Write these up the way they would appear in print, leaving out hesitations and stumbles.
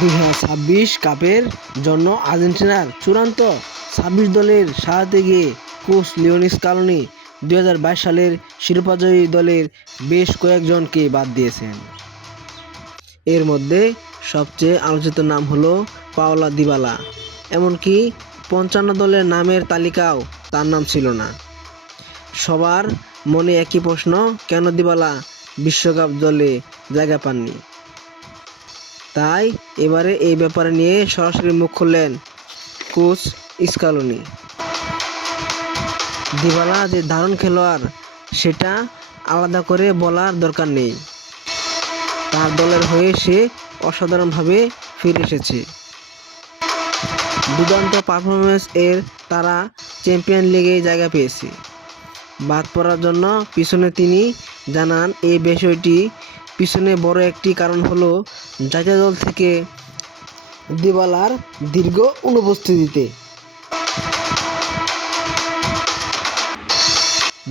2026 কাপের জন্য আর্জেন্টিনার চূড়ান্ত 26 দলের সাজাতে গিয়ে কোচ লিওনেল স্কালোনি 2022 সালের শিরোপাজয়ী দলের বেশ কয়েকজনকে বাদ দিয়েছেন। এর মধ্যে সবচেয়ে আলোচিত নাম হলো পাওলো দিবালা। এমনকি 55 দলের নামের তালিকাও তার নাম ছিল না। সবার মনে একই প্রশ্ন, কেন দিবালা বিশ্বকাপ দলে জায়গা পাননি? তাই এবারে এই ব্যাপারে নিয়ে সরাসরি মুখ খুললেন কোচ স্কালোনি। দিবালা যে দারুণ খেলোয়াড় সেটা আলাদা করে বলার দরকার নেই। তার দলের হয়ে সে অসাধারণভাবে ফিরে এসেছে। দুর্দান্ত পারফরমেন্স এর তারা চ্যাম্পিয়ন লিগে জায়গা পেয়েছে। বাদ পড়ার জন্য পিছনে তিনি জানান, এই বিষয়টি পিছনে বড় একটি কারণ হলো জাতীয় দল থেকে দিবালার দীর্ঘ অনুপস্থিতিতে।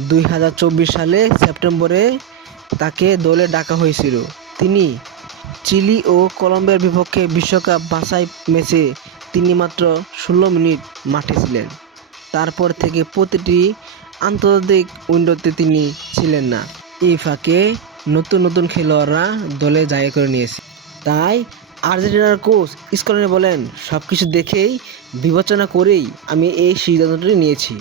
2024 সালে সেপ্টেম্বরে তাকে দলে ডাকা হয়েছিল। তিনি চিলি ও কলম্বিয়ার বিপক্ষে বিশ্বকাপ বাছাই ম্যাচে তিনি মাত্র 16 মিনিট মাঠে ছিলেন। তারপর থেকে প্রতিটি আন্তর্জাতিক উইন্ডোতে তিনি ছিলেন না। এই ফাঁকে নতুন খেলোয়াড়রা দলে জায়গা করে নিয়েছে। তাই আর্জেন্টিনার কোচ স্কলোনি বলেন, সবকিছু দেখেই বিবেচনা করেই আমি এই সিদ্ধান্তটি নিয়েছি।